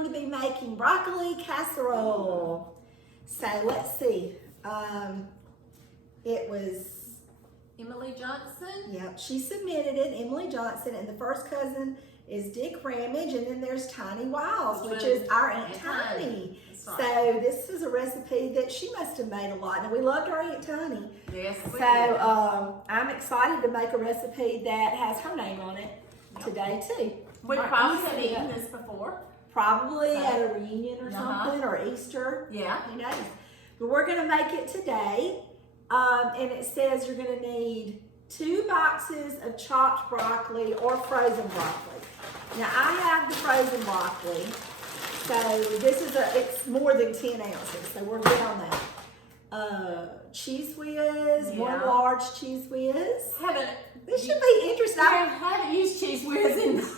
going to be making broccoli casserole. So let's see. It was Emily Johnson. Yep, she submitted it, Emily Johnson, and the first cousin is Dick Ramage, and then there's Tiny Wiles, which is our Aunt Tiny. Right. So this is a recipe that she must have made a lot. Now we loved our Aunt Tiny. Yes, we did. So I'm excited to make a recipe that has her name on it today too. We've probably eaten this before. Probably at a reunion or something, or Easter. Yeah. Who knows? But we're gonna make it today. And it says you're going to need 2 boxes of chopped broccoli or frozen broccoli. Now I have the frozen broccoli, so this is it's more than 10 ounces, so we're good on that. Cheese whiz, 1 large cheese whiz. This should be interesting. I haven't used cheese whiz since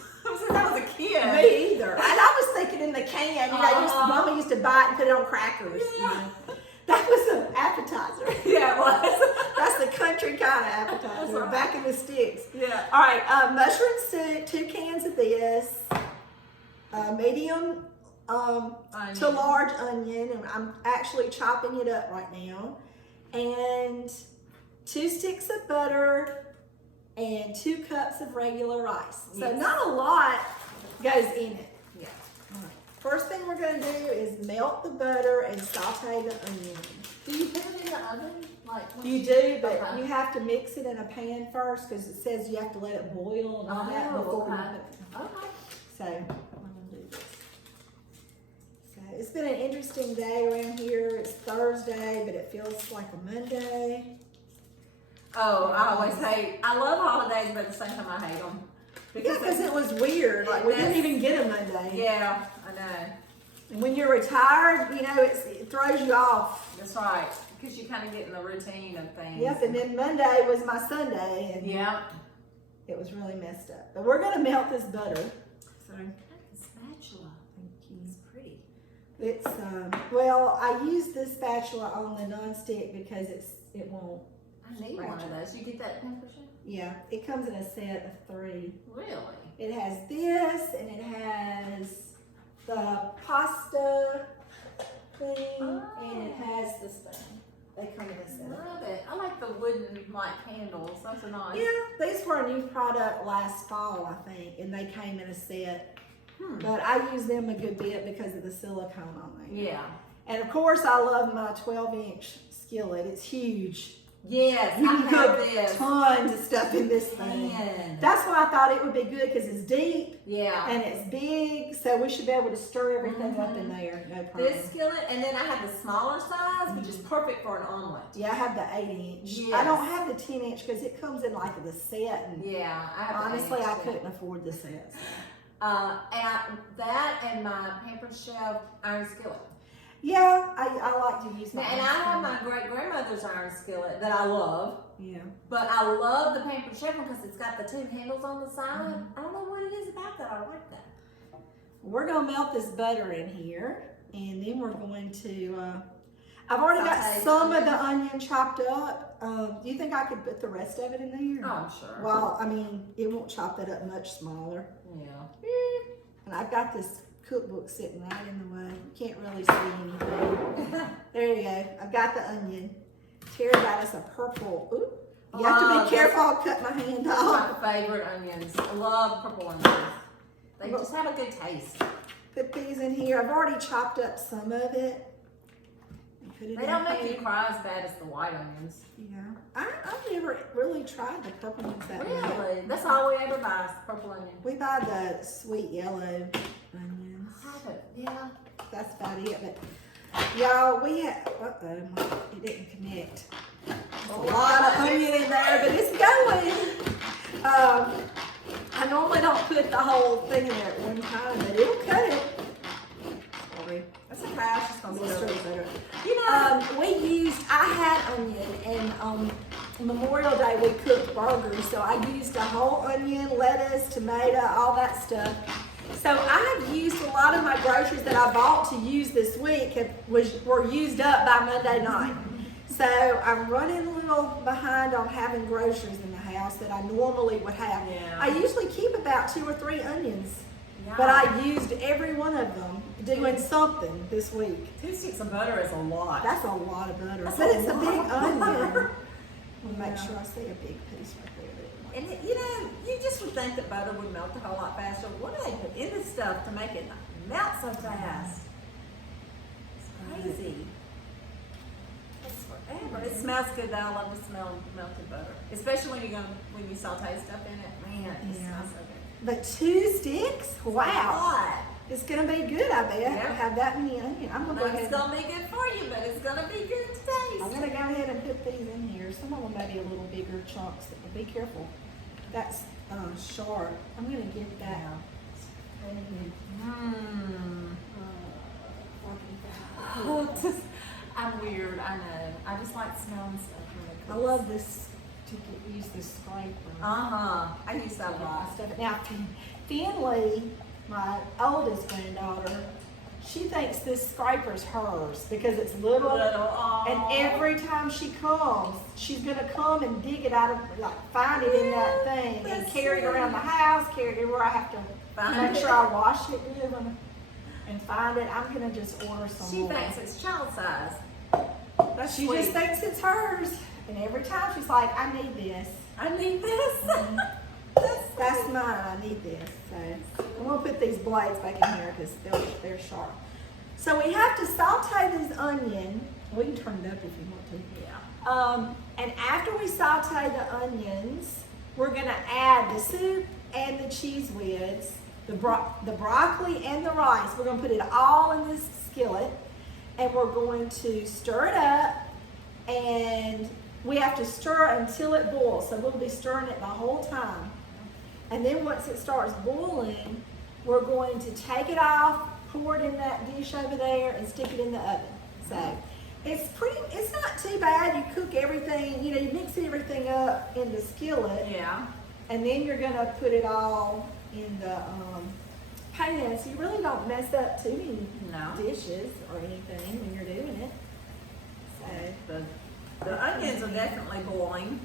I was a kid. Me either. And I was thinking in the can, Mama used to buy it and put it on crackers. Yeah. You know. That was an appetizer. Yeah, it was. That's the country kind of appetizer, Right. back in the sticks. Yeah. All right, mushroom soup, 2 cans of this, medium to large onion, and I'm actually chopping it up right now, and 2 sticks of butter, and 2 cups of regular rice. So Yes. not a lot goes in it. Yeah. First thing we're going to do is melt the butter and saute the onion. Do you put it in the oven? You do, but you have to mix it in a pan first because it says you have to let it boil and all that before you put it. Okay. So I'm going to do this. So it's been an interesting day around here. It's Thursday, but it feels like a Monday. Oh, I love holidays, but at the same time I hate them. Because it was weird. Like we didn't even get a Monday. Yeah, I know. And when you're retired, you know, it throws you off. That's right. Because you kind of get in the routine of things. Yep, and then Monday was my Sunday, and it was really messed up. But we're gonna melt this butter. So, the spatula. Thank you. It's pretty. It's well, I use this spatula on the non-stick because it won't. I need one of those. You get that pepper shake? Yeah, it comes in a set of 3. Really? It has this, and it has the pasta thing, and it has this thing. They come in a set. Love it. I like the wooden candles. Those are nice. Yeah, these were a new product last fall, I think, and they came in a set. But I use them a good bit because of the silicone on there. Yeah. And of course, I love my 12-inch skillet. It's huge. Yes, You I can have cook this. tons of stuff in this thing. Man. That's why I thought it would be good because it's deep Yeah. and it's big, so we should be able to stir everything up in there. No problem. This skillet, and then I have the smaller size, which is perfect for an omelet. Yeah, I have the 8-inch. Yes. I don't have the 10-inch because it comes in like the set. And Yeah, I have. honestly, I couldn't afford the set. That and my pampered chef iron skillet. Yeah, I like to use my. And I have my great grandmother's iron skillet that I love. Yeah. But I love the pampered chef one because it's got the 2 handles on the side. I don't know what it is about that. I like that. We're gonna melt this butter in here, and then we're going to. I've already got some of the onion chopped up. Do you think I could put the rest of it in there? Oh, I'm sure. Well, I mean, it won't chop it up much smaller. Yeah. And I've got this cookbook sitting right in the way. You can't really see anything. There you go. I've got the onion. Terry got us a purple. Ooh. You have to be careful. I'll cut my hand off. My favorite onions. I love purple onions. They just have a good taste. Put these in here. I've already chopped up some of it. And put it They don't make you cry as bad as the white onions. Yeah. I've never really tried the purple ones that way. Really? That's all we ever buy is purple onion. We buy the sweet yellow onions. Yeah. That's about it. But y'all, we had, it didn't connect. There's a lot of onion in there, but it's going. I normally don't put the whole thing in there at one time, but it'll cut it. Sorry. That's okay. I was just going to stir better. You know, I had onion, and on Memorial Day we cooked burgers, so I used a whole onion, lettuce, tomato, all that stuff. So I have used a lot of my groceries that I bought to use this week were used up by Monday night. So I'm running a little behind on having groceries in the house that I normally would have. Yeah. I usually keep about 2 or 3 onions But I used every one of them doing something this week. 2 sticks of butter is a lot. That's a lot of butter. That's But a it's a lot big of onion. butter. We'll make sure I see a big piece right there. And you know, you just would think that butter would melt a whole lot faster. What do they put in this stuff to make it melt so fast? It's crazy. It's forever. It smells good though. I love the smell of melted butter, especially when you saute stuff in it. Man, it smells so good. But 2 sticks? Wow. It's It's gonna be good, I bet. Yeah. Have that many onion. I'm gonna go ahead. It's gonna be good for you, but it's gonna be good to taste. I'm gonna go ahead and put these in here. Some of them may be a little bigger chunks. But be careful. That's sharp. I'm gonna get that. I'm weird, I know. I just like smelling stuff when it I cooks. love this to use this scraper. I use that a lot. Now, Finley, my oldest granddaughter, she thinks this scraper's hers because it's little. Aw. And every time she comes, she's gonna come and dig it out of, like, find it in that thing and That's carry it around the house, carry it everywhere. I have to make sure I wash it good and find it. I'm gonna just order some She more. thinks it's child size. That's She sweet. just thinks it's hers. And every time she's like, I need this. I need this. That's mine, I need this. So I'm gonna put these blades back in here because they're sharp. So we have to saute this onion. We can turn it up if you want to. Yeah. And after we saute the onions, we're gonna add the soup and the cheese whiz, the broccoli and the rice. We're gonna put it all in this skillet and we're going to stir it up, and we have to stir until it boils. So we'll be stirring it the whole time. And then once it starts boiling, we're going to take it off, pour it in that dish over there, and stick it in the oven. So it's not too bad. You cook everything, you mix everything up in the skillet, Yeah. and then you're gonna put it all in the pan. So you really don't mess up too many dishes or anything when you're doing it. So The onions are definitely boiling.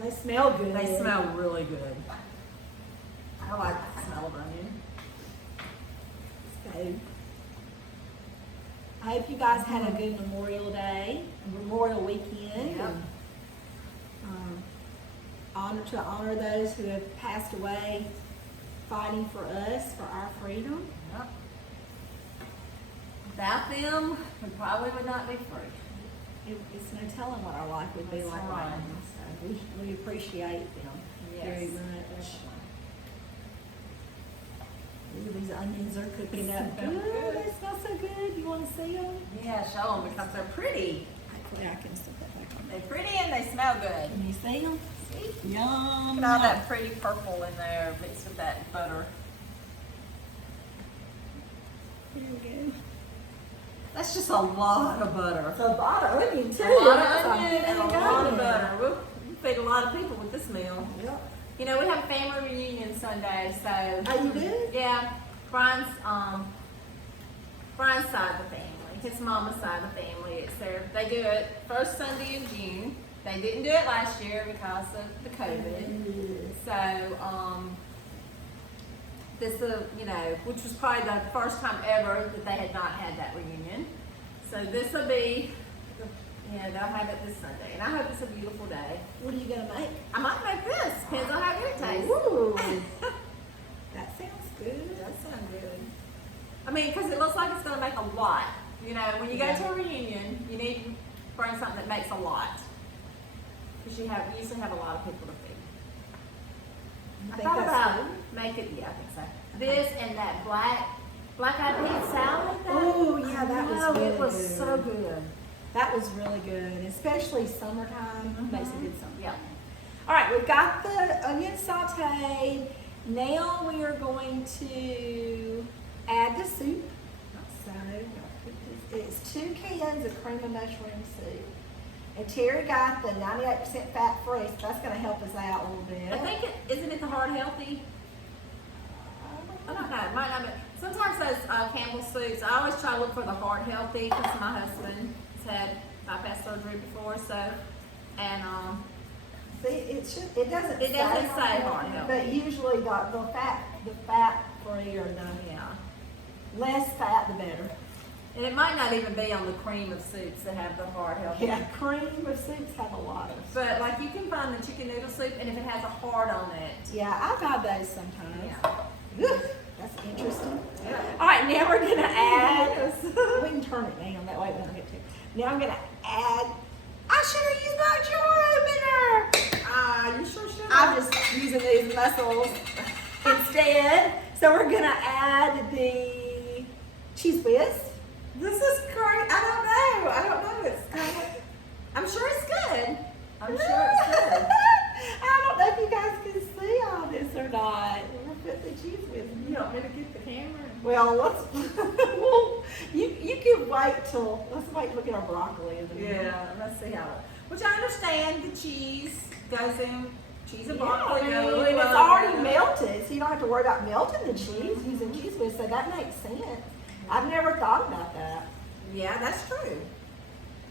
they smell good. They smell really good. I like the smell of onion. So, I hope you guys had a good Memorial Day, Memorial Weekend. Yep. And, honor those who have passed away fighting for us, for our freedom. Yep. Without them, we probably would not be free. It's no telling what our life would be That's like right. right now. So we appreciate them very much. Ooh, these onions are cooking up Smell good. good. They smell so good. You want to see them? Yeah, show them because they're pretty. Hopefully I can stick that back on They're pretty and they smell good. Can you see them? Yum. Look at all that pretty purple in there mixed with that butter. Here we go. That's just a lot of butter. It's a lot of onion too. A lot That's of onion and a lot of onion. butter. We'll feed a lot of people with this meal. Yep. You know, we have family reunion Sunday, so. Oh, you do? Yeah, Brian's side of the family, his mama's side of the family. It's they do it first Sunday in June. They didn't do it last year because of the COVID. So, this which was probably the first time ever that they had not had that reunion. So this will be, they'll have it this Sunday, and I hope it's a beautiful day. What are you gonna make? I might make this, depends on how good it tastes. Ooh. That sounds good. It does sound good. I mean, because it looks like it's going to make a lot. You know, when you go to a reunion, you need to bring something that makes a lot. Because you usually have a lot of people to feed. You I think thought that's about good? making, I think so. This and that black-eyed peas salad. Oh, yeah, that was really it was good. so good. That was really good, especially summertime. Makes a good summer. Yeah. All right, we've got the onion sauteed. Now we are going to add the soup. So it's 2 cans of cream of mushroom soup. And Terry got the 98% fat free, so that's going to help us out a little bit. I think isn't it the heart healthy? I don't know, it might not be. Sometimes those Campbell soups, I always try to look for the heart healthy because my husband has had bypass surgery before, and See, it doesn't say heart healthy. but usually the fat free broccoli or none. Yeah. Less fat, the better. And it might not even be on the cream of soups that have the heart healthy. Yeah, cream of soups have a lot of. But like you can find the chicken noodle soup, and if it has a heart on it, Yeah, I've had those sometimes. yeah. Ugh, that's interesting. Yeah. All right, now we're gonna add. We can turn it down that way we don't get to. Now I'm gonna add. I should have used my jar opener. You sure should. I'm just using these muscles instead. So we're gonna add the cheese whiz. This is great. I don't know. It's kind of. I'm sure it's good. I'm sure it's good. I don't know if you guys can see all this or not. We're putting the cheese whiz. You want me to get the camera? Well, well, you can wait till, let's wait to look at our broccoli. Yeah, let's see how. Which I understand the cheese goes in. Cheese and Yeah, broccoli I mean, go and it's well already together. melted, so you don't have to worry about melting the cheese using cheese whiz, so that makes sense. I've never thought about that. Yeah, that's true.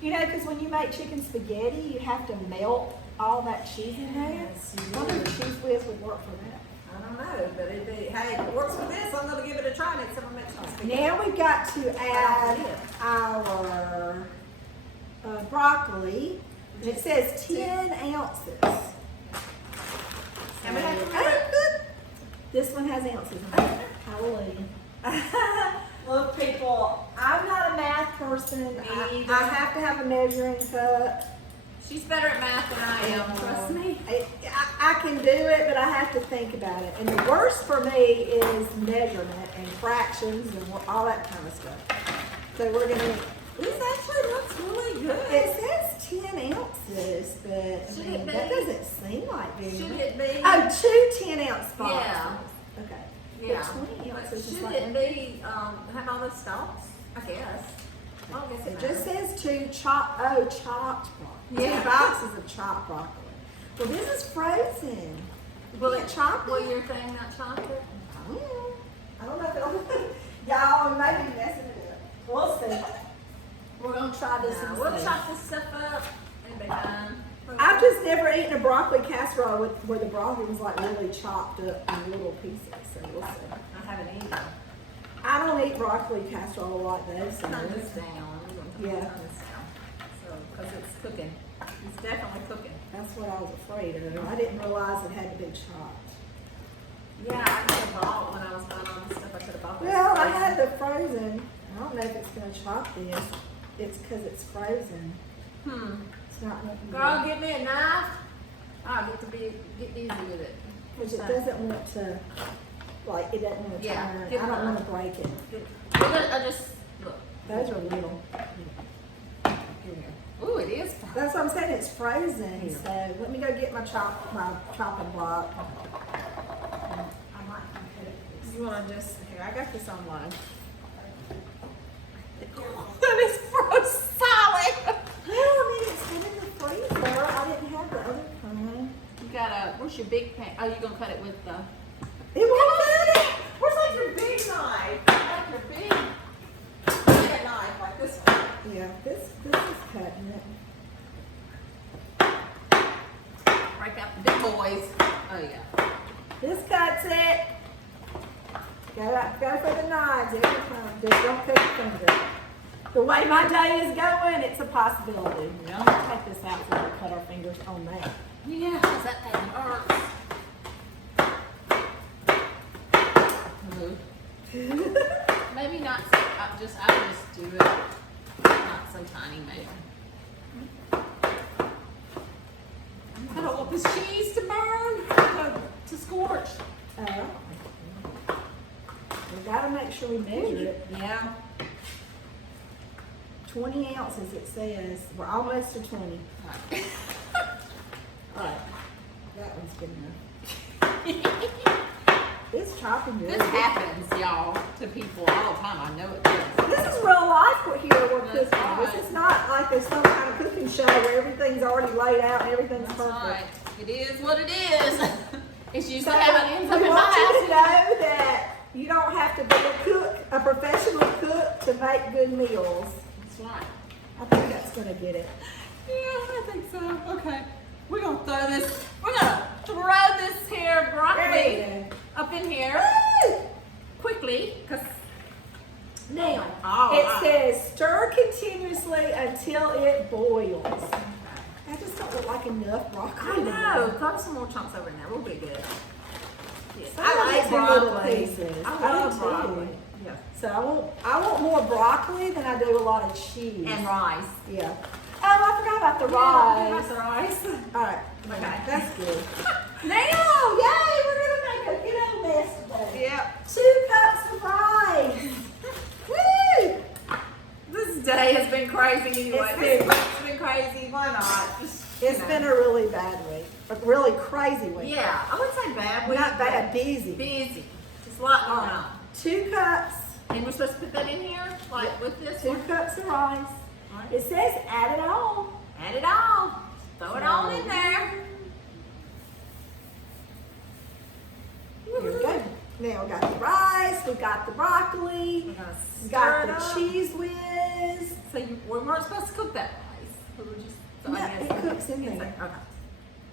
You know, because when you make chicken spaghetti, you have to melt all that cheese in there. Yes, you I wonder do. if cheese whiz would work for that. I don't know, but hey, if it works for this, I'm gonna give it a try next time I make some. Now we've got to add our broccoli. And it says 10 ounces. And we have to So, this one has ounces in it. Hallelujah. Look, people, I'm not a math person. I either. have to have a measuring cup. She's better at math than I am, trust me. I can do it, but I have to think about it. And the worst for me is measurement and fractions and all that kind of stuff. So we're gonna. This actually looks really good. It says 10 ounces, but I Should mean, it be? that doesn't seem like very Should much. it be? Oh, 2 10-ounce boxes. Yeah. Okay. Yeah. But 20 But ounces is should like. it be, have all the stalks? I guess. I don't guess It it just matters. says chopped broccoli. Yeah. 2 boxes of chopped broccoli. Well, this is frozen. Will can't chop Will it? your thing not chop it? I don't know if it'll. Y'all may be messing it up. We'll see. We're gonna try this No, and we'll see. chop this stuff up. It'll be fine. I've just never eaten a broccoli casserole where the broccoli was like really chopped up in little pieces. So we'll see. I haven't eaten. I don't eat broccoli casserole like those. So Turn this down. We're gonna Yeah. turn this down. So, because it's cooking. It's definitely cooking. that's what I was afraid of. I didn't realize it had to be chopped. Yeah, I could have bought when I was buying all this stuff. I could have bought this. Well, I frozen. had the frozen. I don't know if it's gonna chop this. It's because it's frozen. It's not looking Girl, good. give me a knife. I'll get easy with it. Because it doesn't want to, like, it doesn't want to Yeah, turn. give I it don't a- want to break it. I just look. Those are little. Here we go. Ooh, it is. That's what I'm saying. It's frozen. Here. So let me go get my chopping block. I might cut it. You want to just here? I got this online. That is frozen solid. Well, I mean, it's been in the freezer. I didn't have the other kind. You got a. Where's your big pan? Oh, you gonna cut it with the. It won't cut it. Where's like your big knife? Like your big knife, like this one. Yeah, this is cutting it. Break out the big boys. Oh yeah. This cuts it. Go for the knives every time. Just don't cut your finger. The way my day is going, it's a possibility. I'm gonna take this out before we cut our fingers on that. Yeah, 'cause that thing hurts. Maybe not. So, I would just do it. Not so tiny, maybe. I don't want this cheese to burn, to scorch. We gotta make sure we measure it. Yeah. 20 ounces it says. We're almost to 20. Alright. That one's good enough. This chopping good. This happens, y'all, to people all the time. I know it does. This is real life here we're That's cooking. right. This is not like there's some kind of cooking show where everything's already laid out and everything's That's perfect. right. It is what it is. It's usually So how it ends up we in my want you to house. know that you don't have to be a cook, a professional cook, to make good meals. That's right. I think that's gonna get it. Yeah, I think so. Okay. We're gonna throw this here broccoli There you up in here. go. says stir continuously until it boils. I just don't look like enough broccoli. I know. Throw some more chunks over in there. We'll be good. Yeah. Some I of like it's in little broccoli. pieces. I I love do broccoli. too. Yeah. So I want more broccoli than I do a lot of cheese. And rice. Yeah. Oh, I forgot about the Yeah, rice. the rice. All right. Okay. That's good. Now. Yay, we're going to make a good old mess today. Yep. 2 cups of rice. Woo! This day has been crazy anyway. It's This been- week's been crazy. Why not? Just, It's been a really bad week. A really crazy week. Yeah, I wouldn't say bad. Week, Not bad, but busy. Busy. Just a lot going on. 2 cups. And we're supposed to put that in here, like with this 2 one. cups of rice. Right. It says add it all. Add it all. Throw it all in there. Here we go. Now we got the rice, we got the broccoli, We're gonna we stir got it the up. cheese whiz. So we weren't supposed to cook that rice. We were just. So No, I guess it cooks in there. Okay.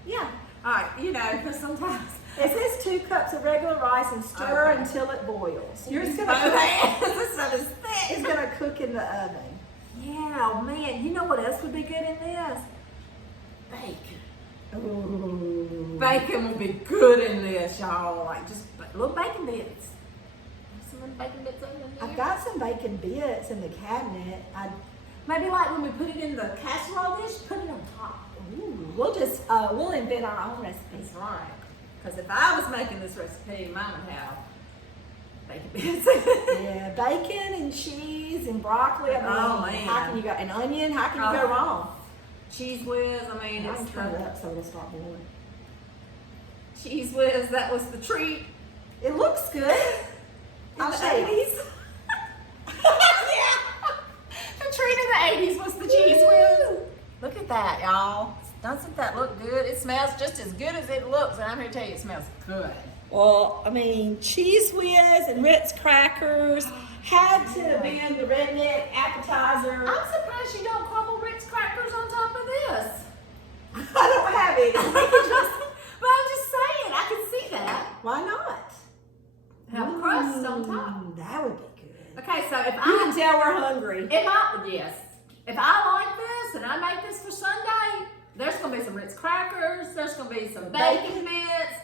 Yeah. All right. You know, because sometimes. It says 2 cups of regular rice and stir Okay. until it boils. Yours It's both gonna cook, hands. This stuff is thick. it's gonna cook in the oven. Yeah, oh man, you know what else would be good in this? Bacon. Ooh. Bacon will be good in this, y'all. Like just little bacon bits. Some little bacon bits over in there. I've got some bacon bits in the cabinet. Maybe like when we put it in the casserole dish, put it on top. We'll invent our own recipes. That's right. Because if I was making this recipe, mine would have bacon bits. Yeah, bacon and cheese and broccoli. I mean, Oh, man. how can you go? An onion. How can you Oh. go wrong? Cheese whiz, I mean, I it's can turn it the up so it'll start boiling. cheese whiz, that was the treat. It looks good. In the show you. 80s. Yeah. The treat in the 80s was the cheese whiz. Look at that, y'all. Doesn't that look good? It smells just as good as it looks, and I'm here to tell you it smells good. Well, I mean, cheese whiz and Ritz crackers had to have been the redneck appetizer. I'm surprised you don't crumble Ritz crackers on top of this. I don't have any. But I'm just saying, I can see that. Why not? Have a crust on top. That would be good. Okay, so if You can I, tell we're hungry. yes, if I like this and I make this for Sunday, there's gonna be some Ritz crackers, there's gonna be some bacon bits.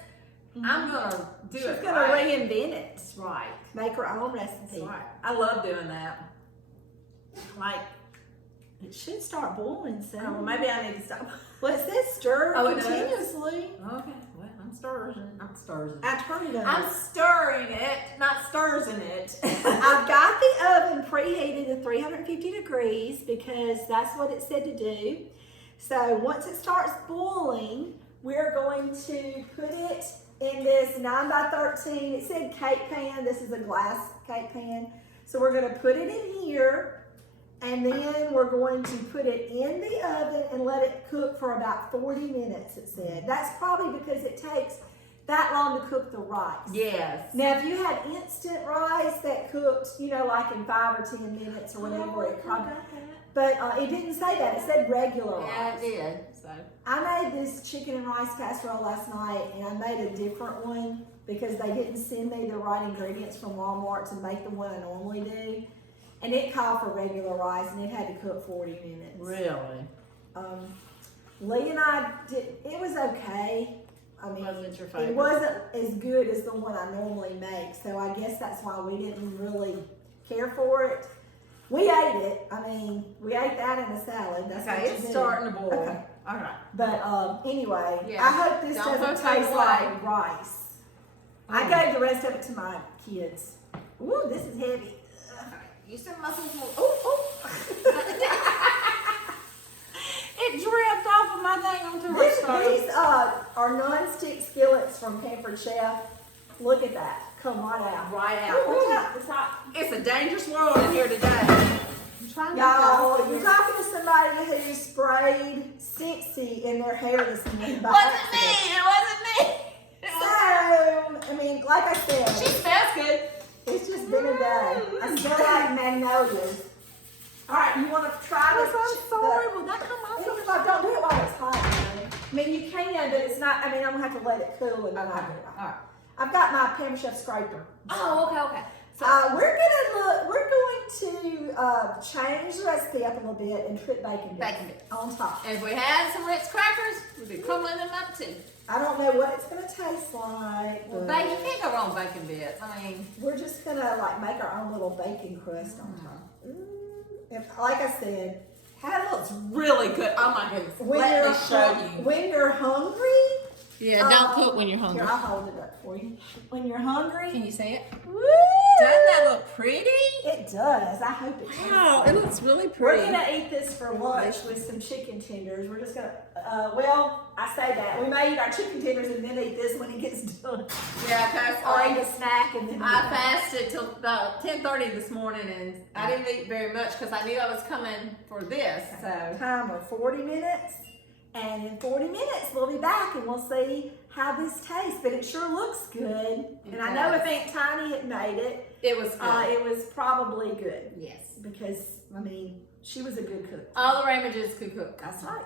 I'm gonna do She's it gonna right. reinvent it. That's right. Make her own That's recipe. right. I love doing that. Like, It should start boiling soon. oh, well, maybe I need to stop. Well, it says stir Oh, it does? continuously. Okay, well, I'm stirring. I'm stirring. I turned it I'm on. stirring it, not stirsing it. I've got the oven preheated to 350 degrees because that's what it said to do. So once it starts boiling, we're going to put it in this 9x13. It said cake pan. This is a glass cake pan. So we're going to put it in here. And then we're going to put it in the oven and let it cook for about 40 minutes, it said. That's probably because it takes that long to cook the rice. Yes. Now, if you had instant rice that cooked, you know, like in 5 or 10 minutes or whatever, it probably, but it didn't say that. It said regular Yeah, rice. it did. So. I made this chicken and rice casserole last night, and I made a different one because they didn't send me the right ingredients from Walmart to make the one I normally do. And it called for regular rice, and it had to cook 40 minutes. Really? Lee and I did, it was okay. I mean, Wasn't your favorite? it wasn't as good as the one I normally make, so I guess that's why we didn't really care for it. We ate it. I mean, we ate that in a salad. That's Okay, what you it's do. starting to boil. Okay. All right. But anyway, Yeah. I hope this Don't doesn't put taste away. like rice. I Mm. gave the rest of it to my kids. Ooh, this is heavy. You said muscles more. Oh, It dripped off of my thing onto her stove. These are non-stick skillets from Pampered Chef. Look at that. Come right out. Right out. Ooh, watch out. It's hot. It's a dangerous world in here today. I'm trying to Y'all, you're get talking to somebody who sprayed 60 in their hair this morning. It wasn't me. It wasn't me. So, I mean, like I She said, smells good. it's just been a day. I smell like magnolias. All right, you want to try this? I'm sorry. Will that come out? Don't do it while it's hot. Honey. I mean, you can, but it's not. I mean, I'm gonna have to let it cool and then I'll do it. All right. I've got my Pampered Chef scraper. Oh, okay, okay. So, We're going to change the recipe up a little bit and put bacon bits on top. And if we had some Ritz crackers, we'd be crumbling them up too. I don't know what it's gonna taste like. Well, bacon, you can't go wrong with bacon bits. I mean, we're just gonna like make our own little bacon crust on top. If, like I said, that looks really good. Oh my goodness. Let me show you. When you're hungry. Yeah, don't cook when you're hungry. Here, I'll hold it up for you. When you're hungry. Can you see it? Woo! Doesn't that look pretty? It does. I hope it does. Wow, it looks really pretty. We're gonna eat this for lunch with some chicken tenders. We're just gonna, well, I say that. We may eat our chicken tenders and then eat this when it gets done. Yeah, because Or eat a snack and then I fasted till about 10:30 this morning and I didn't eat very much because I knew I was coming for this. So timer 40 minutes. And in 40 minutes, we'll be back and we'll see how this tastes. But it sure looks good. And I know if Aunt Tiny had made it, it was good. It was probably good. Yes. Because, I mean, she was a good cook. All the Ramages could cook. That's right.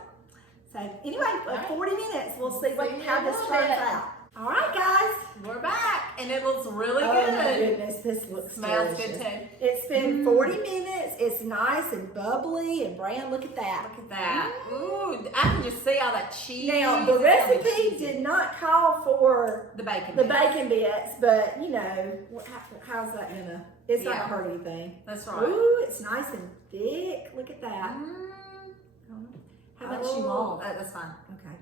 So, anyway, 40 minutes, we'll see how this turns out. All right, guys. We're back. And it looks really good. Oh, my goodness. This looks Smells delicious. good, too. It's been 40 minutes. It's nice and bubbly and brown. Look at that. Look at that. Ooh, I can just see all that cheese. Now, the recipe did not call for the bacon bits, but, you know, how's that gonna, it's not gonna hurt anything. That's right. Ooh, it's nice and thick. Look at that. How much you want? That's fine. Okay.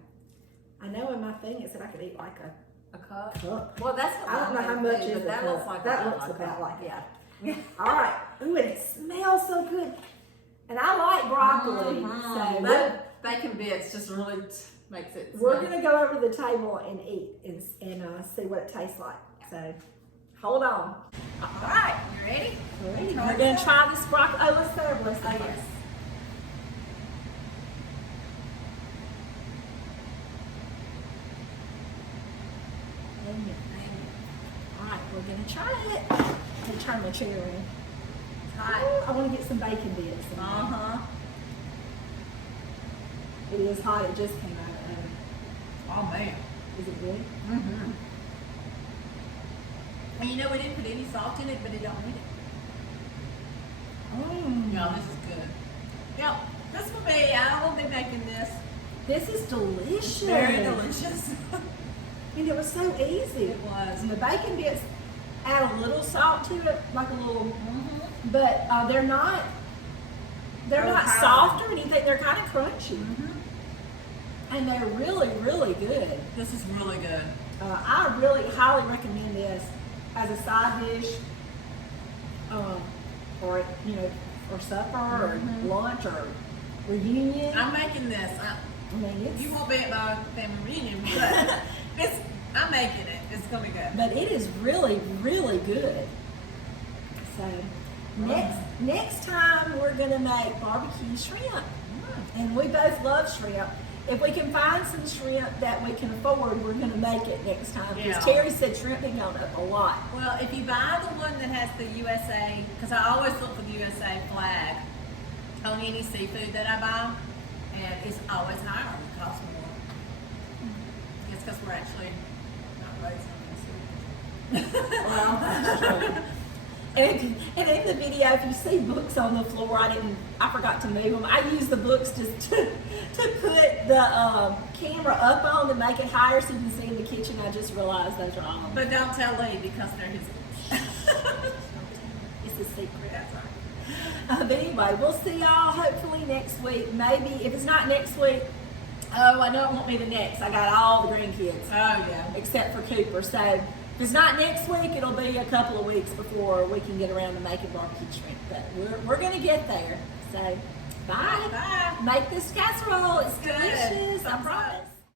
I know in my thing it said I could eat like a cup. cup. Well, that's what I don't know how much is that a looks cup. like That looks about like it. All right. Ooh, and it smells so good. And I like broccoli. So that bacon bits just really makes it. We're gonna go over to the table and eat and see what it tastes like. So hold on. All right, you ready? We're gonna try this broccoli. Oh, let's serve. Let's serve. Yes. All right, we're gonna try it. I'm gonna turn my chair in. It's hot. I want to get some bacon bits. It is hot. It just came out of the oven. Oh man, Is it good? And you know we didn't put any salt in it, but it don't need it. Yeah, this is good. Yeah, this will be. I will be making this. This is delicious. Very delicious. And it was so easy. It was. And the bacon bits add a little salt to it, like a little, but they're not soft or anything. They're kind of crunchy. And they're really, really good. This is really good. I really highly recommend this as a side dish, or or supper, or lunch, or reunion. I'm making this. I mean, You won't be at my family reunion, but I'm making it. It's gonna be good. but it is really, really good. So next time we're gonna make barbecue shrimp, and we both love shrimp. If we can find some shrimp that we can afford, we're gonna make it next time. Because Terry said shrimp had gone up a lot. Well, if you buy the one that has the USA, because I always look for the USA flag on any seafood that I buy, and it's always higher. It costs more. It's because we're actually not raising seafood. Well, that's true. And in the video, if you see books on the floor, I forgot to move them. I use the books just to put the camera up on to make it higher so you can see in the kitchen. I just realized those are on. But don't tell Lee because they're his. It's a secret. That's right. But anyway, we'll see y'all hopefully next week. Maybe if it's not next week, I know it won't be the next. I got all the grandkids. Oh yeah. Except for Cooper. So if it's not next week, it'll be a couple of weeks before we can get around to making barbecue shrimp. But we're gonna get there. So bye. Bye. Make this casserole. It's Good. delicious. I promise.